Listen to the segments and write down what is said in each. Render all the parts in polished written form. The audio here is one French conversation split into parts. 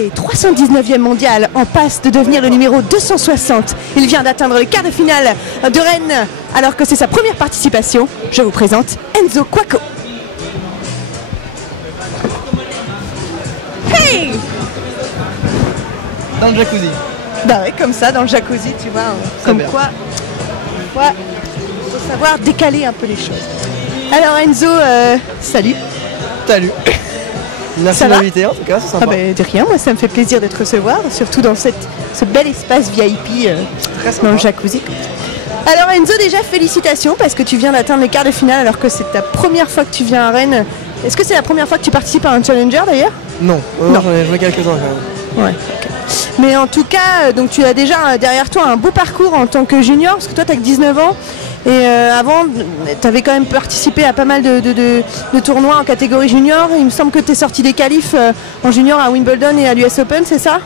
Il est 319e mondial, en passe de devenir le numéro 260. Il vient d'atteindre les quarts de finale de Rennes, alors que c'est sa première participation. Je vous présente Enzo Quacco. Hey! Dans le jacuzzi. Bah ouais, comme ça, dans le jacuzzi, tu vois. Comme quoi, il faut savoir décaler un peu les choses. Alors Enzo, salut. Salut. Merci de m'inviter en tout cas, c'est sympa. Ah bah, de rien, moi ça me fait plaisir de te recevoir, surtout dans ce bel espace VIP dans le jacuzzi. Alors Enzo, déjà félicitations parce que tu viens d'atteindre les quarts de finale alors que c'est ta première fois que tu viens à Rennes. Est-ce que c'est la première fois que tu participes à un Challenger d'ailleurs? Non, j'en ai joué quelques-uns quand même. Ouais, ok. Mais en tout cas, donc tu as déjà derrière toi un beau parcours en tant que junior, parce que toi tu as que 19 ans. Et avant, tu avais quand même participé à pas mal de tournois en catégorie junior. Il me semble que tu es sorti des qualifs en junior à Wimbledon et à l'US Open, c'est ça?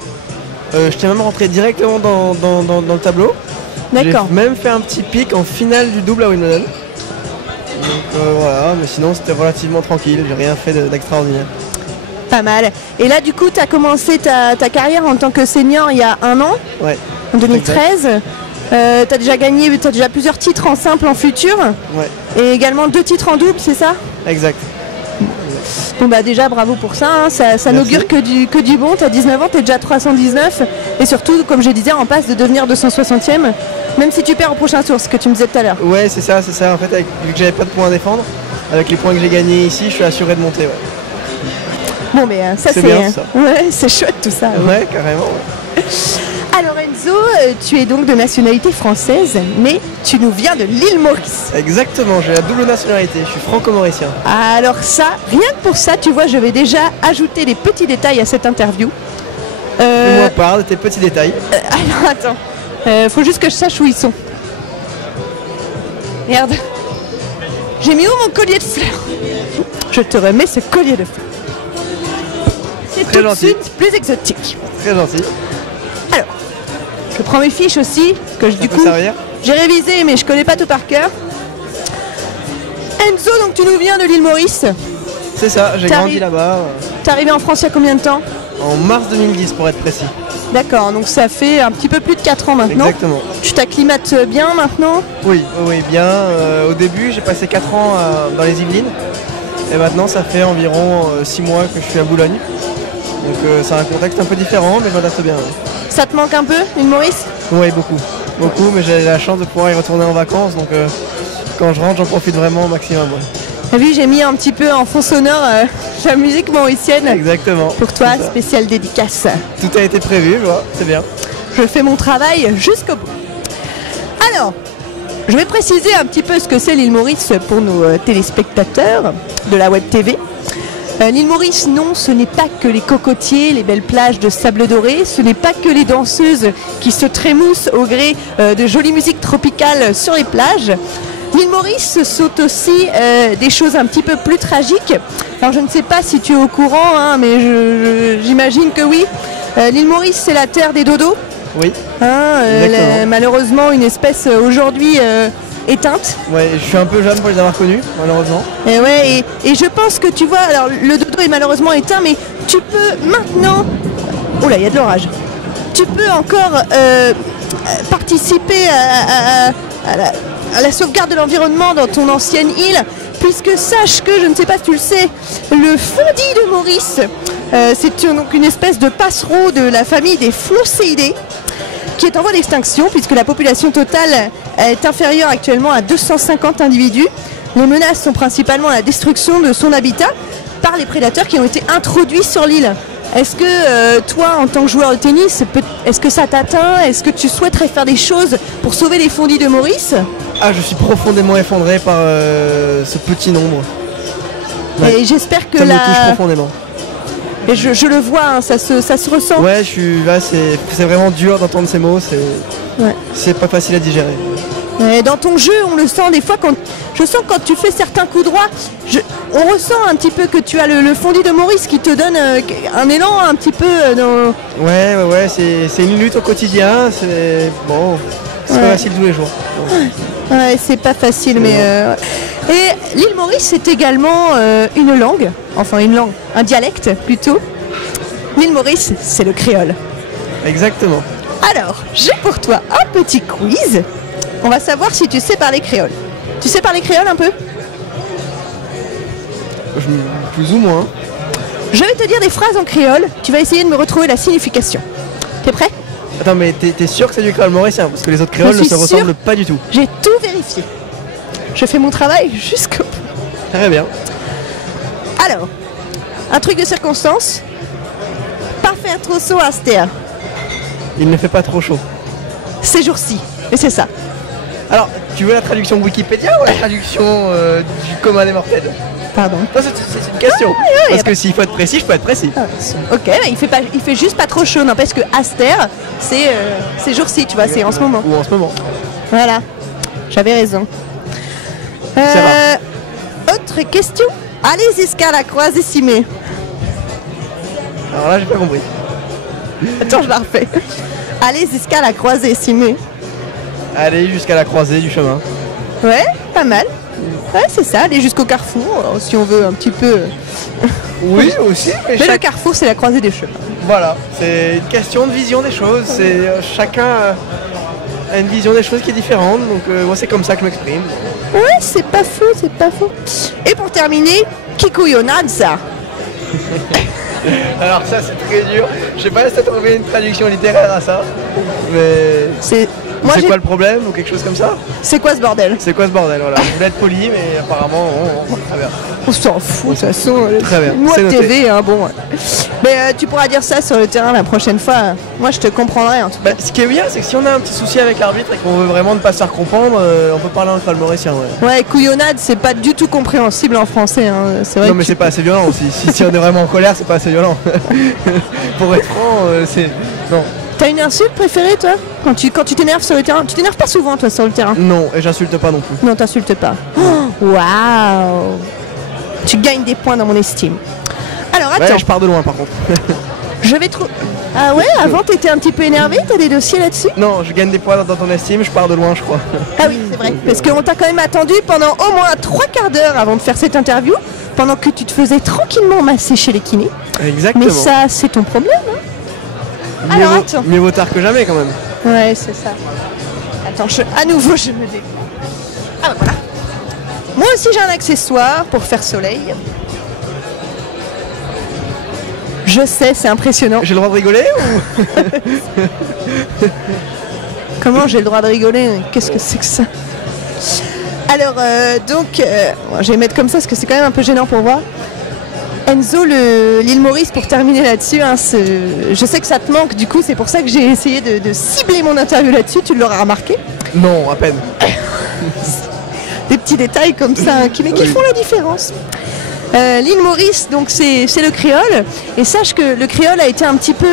Je t'ai même rentré directement dans le tableau. D'accord. J'ai même fait un petit pic en finale du double à Wimbledon. Donc voilà, mais sinon c'était relativement tranquille, j'ai rien fait d'extraordinaire. Pas mal. Et là du coup, tu as commencé ta carrière en tant que senior il y a un an, ouais, en 2013. Tu as déjà gagné, tu as déjà plusieurs titres en simple en futur, ouais. Et également 2 titres en double, c'est ça? Exact. Bon bah déjà bravo pour ça, hein. Ça n'augure que du bon. Tu as 19 ans, tu es déjà 319 et surtout, comme je disais, en passe de devenir 260e, même si tu perds au prochain tour, ce que tu me disais tout à l'heure. Ouais, c'est ça. En fait, vu que j'avais pas de points à défendre, avec les points que j'ai gagnés ici, je suis assuré de monter. Ouais. Bon mais ça c'est bien, ça. Ouais, c'est chouette tout ça. Ouais, carrément. Ouais. Alors Enzo, tu es donc de nationalité française, mais tu nous viens de l'île Maurice. Exactement, j'ai la double nationalité, je suis franco-mauricien. Alors ça, rien que pour ça, tu vois, je vais déjà ajouter des petits détails à cette interview. Fais-moi part de tes petits détails. Alors attends, faut juste que je sache où ils sont. Merde. J'ai mis où mon collier de fleurs? Je te remets ce collier de fleurs. C'est tout de suite plus exotique. Très gentil. Alors, je prends mes fiches aussi, que du coup, j'ai révisé mais je connais pas tout par cœur. Enzo, donc tu nous viens de l'île Maurice? C'est ça, j'ai grandi là-bas. T'es arrivé en France il y a combien de temps? En mars 2010 pour être précis. D'accord, donc ça fait un petit peu plus de 4 ans maintenant. Exactement. Tu t'acclimates bien maintenant? Oui, bien. Au début, j'ai passé 4 ans dans les Yvelines. Et maintenant, ça fait environ 6 mois que je suis à Boulogne. Donc c'est un contexte un peu différent, mais je m'adapte bien. Oui. Ça te manque un peu, l'île Maurice? Oui, beaucoup, mais j'ai la chance de pouvoir y retourner en vacances, donc quand je rentre, j'en profite vraiment au maximum. Ouais. T'as vu, j'ai mis un petit peu en fond sonore la musique mauricienne. Exactement. Pour toi, spéciale dédicace. Tout a été prévu, je vois, c'est bien. Je fais mon travail jusqu'au bout. Alors, je vais préciser un petit peu ce que c'est l'île Maurice pour nos téléspectateurs de la Web TV. L'île Maurice, non, ce n'est pas que les cocotiers, les belles plages de sable doré, ce n'est pas que les danseuses qui se trémoussent au gré de jolies musiques tropicales sur les plages. L'île Maurice, ce sont aussi des choses un petit peu plus tragiques. Alors je ne sais pas si tu es au courant, hein, mais j'imagine que oui. L'île Maurice, c'est la terre des dodos. Oui. Malheureusement, une espèce aujourd'hui éteinte. Ouais, je suis un peu jeune pour les avoir connus, malheureusement. Et ouais, et je pense que tu vois, alors le dodo est malheureusement éteint, mais tu peux maintenant... Oh là, il y a de l'orage. Tu peux encore participer à la sauvegarde de l'environnement dans ton ancienne île, puisque sache que, je ne sais pas si tu le sais, le fondi de Maurice, c'est donc une espèce de passereau de la famille des Flocéidés, qui est en voie d'extinction puisque la population totale est inférieure actuellement à 250 individus. Les menaces sont principalement la destruction de son habitat par les prédateurs qui ont été introduits sur l'île. Est-ce que toi, en tant que joueur de tennis, est-ce que ça t'atteint? Est-ce que tu souhaiterais faire des choses pour sauver les fondis de Maurice? Ah, je suis profondément effondré par ce petit nombre. Ouais. Et j'espère que ça me touche profondément. Et je le vois, hein, ça se ressent. Ouais, c'est vraiment dur d'entendre ces mots, c'est pas facile à digérer. Et dans ton jeu, on le sent des fois, je sens quand tu fais certains coups droits, on ressent un petit peu que tu as le fondi de Maurice qui te donne un élan un petit peu dans... Ouais, c'est une lutte au quotidien, c'est pas facile tous les jours. Ouais, c'est pas facile, mais... Et l'île Maurice, c'est également une langue, un dialecte plutôt. L'île Maurice, c'est le créole. Exactement. Alors, j'ai pour toi un petit quiz. On va savoir si tu sais parler créole. Tu sais parler créole un peu? Plus ou moins. Je vais te dire des phrases en créole. Tu vas essayer de me retrouver la signification. T'es prêt? Attends, mais t'es sûr que c'est du créole mauricien? Parce que les autres créoles Je ne suis se sûre. ressemblent pas du tout. J'ai tout vérifié. Je fais mon travail jusqu'au bout. Très bien. Alors, un truc de circonstance. Pas faire trop chaud à cette heure. Il ne fait pas trop chaud. Ces jours-ci. Et c'est ça. Alors, tu veux la traduction Wikipédia ou la traduction du commun des mortels? Pardon. Non, c'est une question. Parce que s'il faut être précis, je peux être précis. Ok, il fait juste pas trop chaud. N'empêche que Aster, c'est ces jours-ci, tu vois, c'est en ce moment. Ou en ce moment. Voilà, j'avais raison. Autre question. Allez jusqu'à la croisée cimée. Alors là, j'ai pas compris. Attends, je la refais. Allez jusqu'à la croisée cimée. Aller jusqu'à la croisée du chemin. Ouais, pas mal. Ouais, c'est ça, aller jusqu'au carrefour, si on veut un petit peu. Oui, aussi. Mais le carrefour, c'est la croisée des chemins. Voilà, c'est une question de vision des choses. C'est chacun a une vision des choses qui est différente. Donc moi, c'est comme ça que je m'exprime. Ouais, c'est pas faux, c'est pas faux. Et pour terminer, Kikuyonade, ça. Alors ça, c'est très dur. Je sais pas si t'as trouvé une traduction littéraire à ça, mais C'est. Moi, c'est quoi le problème ou quelque chose comme ça? C'est quoi ce bordel? C'est quoi ce bordel? Voilà, je voulais être poli, mais apparemment, très bien. On s'en fout, de toute façon. Très bien, Moi, c'est noté. TV, hein, bon. Ouais. Mais tu pourras dire ça sur le terrain la prochaine fois. Moi, je te comprendrai en tout cas. Bah, ce qui est bien, c'est que si on a un petit souci avec l'arbitre et qu'on veut vraiment ne pas se faire comprendre, on peut parler en créole mauricien. Ouais. Ouais, couillonnade, c'est pas du tout compréhensible en français. Hein. C'est vrai. Non, mais c'est pas assez violent aussi. Si on est vraiment en colère, c'est pas assez violent. Pour être franc, c'est. Non. T'as une insulte préférée, toi? Quand tu t'énerves sur le terrain? Tu t'énerves pas souvent, toi, sur le terrain? Non, et j'insulte pas non plus. Non, t'insultes pas. Oh, waouh! Tu gagnes des points dans mon estime. Alors, attends. Ouais, je pars de loin par contre. Je vais trop. Ah ouais, avant t'étais un petit peu énervé, t'as des dossiers là-dessus? Non, je gagne des points dans ton estime, je pars de loin, je crois. Ah oui, c'est vrai. Parce qu'on t'a quand même attendu pendant au moins 3/4 d'heure avant de faire cette interview, pendant que tu te faisais tranquillement masser chez les kinés. Exactement. Mais ça, c'est ton problème, hein? Alors, attends. Mieux vaut tard que jamais quand même. Ouais, c'est ça. Attends, à nouveau, je me défends. Ah bah voilà. Moi aussi, j'ai un accessoire pour faire soleil. Je sais, c'est impressionnant. J'ai le droit de rigoler ou... Comment j'ai le droit de rigoler? Qu'est-ce que c'est que ça? Alors, je vais mettre comme ça parce que c'est quand même un peu gênant pour voir. Enzo, l'île Maurice, pour terminer là-dessus, hein, je sais que ça te manque, du coup, c'est pour ça que j'ai essayé de cibler mon interview là-dessus, tu l'auras remarqué. Non, à peine. Des petits détails comme ça, hein, qui font la différence. L'île Maurice, donc c'est le créole, et sache que le créole a été un petit peu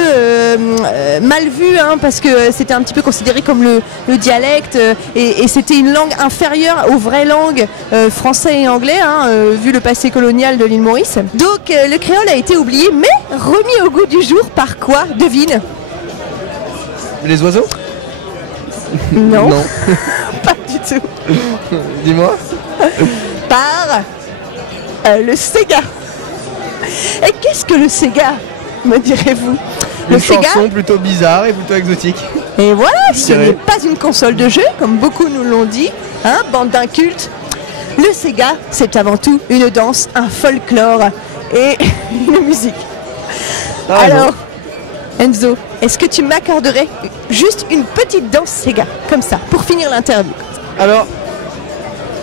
mal vu, hein, parce que c'était un petit peu considéré comme le dialecte, et c'était une langue inférieure aux vraies langues français et anglais, hein, vu le passé colonial de l'île Maurice. Donc le créole a été oublié, mais remis au goût du jour par quoi? Devine. Les oiseaux? Non, Non. pas du tout. Dis-moi. Par le Sega. Et qu'est-ce que le Sega, me direz-vous? Le Une Sega, chanson plutôt bizarre et plutôt exotique. et voilà, ce dirais. n'est pas une console de jeu, comme beaucoup nous l'ont dit, hein, bande d'incultes. Le Sega, c'est avant tout une danse, un folklore et une musique. Ah, Alors, Enzo, est-ce que tu m'accorderais juste une petite danse Sega, comme ça, pour finir l'interview? Alors,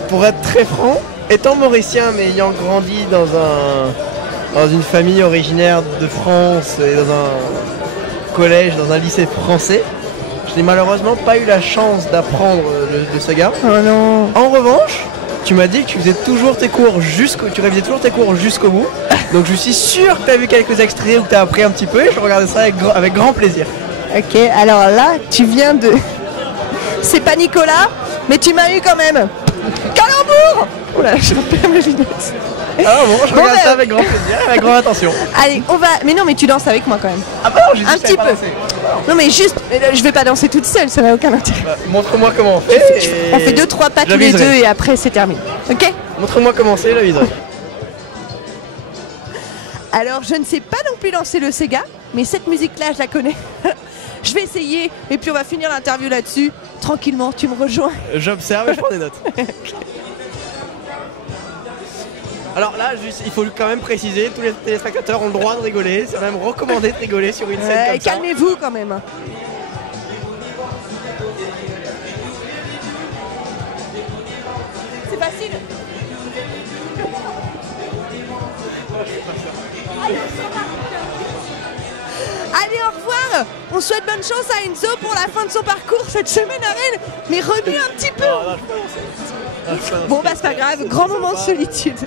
pour être très franc, étant mauricien mais ayant grandi dans une famille originaire de France et dans un collège, dans un lycée français, je n'ai malheureusement pas eu la chance d'apprendre le Sega. Oh non. En revanche, tu m'as dit que tu révisais toujours tes cours jusqu'au bout. Donc je suis sûr que tu as vu quelques extraits où tu as appris un petit peu et je regardais ça avec grand plaisir. Ok, alors là, tu viens de... C'est pas Nicolas, mais tu m'as eu quand même. Calembour! Oula, je perds mes lunettes. Ah bon, je regarde ben, ça avec grand plaisir, avec grande attention. Allez, on va... Mais non, mais tu danses avec moi quand même. Ah bah non, j'ai dit Un que je savais petit pas peu. danser. Non mais juste, je vais pas danser toute seule, ça n'a aucun intérêt. Bah, montre-moi comment on fait. et On fait 2-3 pas je tous les viserai. deux et après c'est terminé. Ok? Montre-moi comment c'est, je viserai. Alors je ne sais pas non plus danser le Sega, mais cette musique-là, je la connais. Je vais essayer, et puis on va finir l'interview là-dessus. Tranquillement, tu me rejoins. J'observe et je prends des notes. Alors là, juste, il faut quand même préciser, tous les téléspectateurs ont le droit de rigoler. C'est même recommandé de rigoler sur une scène comme ça. Calmez-vous quand même. C'est facile. Allez, au revoir. On souhaite bonne chance à Enzo pour la fin de son parcours cette semaine à Rennes. Mais remue un petit peu. Non, je peux lancer. Bon, bah c'est pas grave, grand moment de solitude.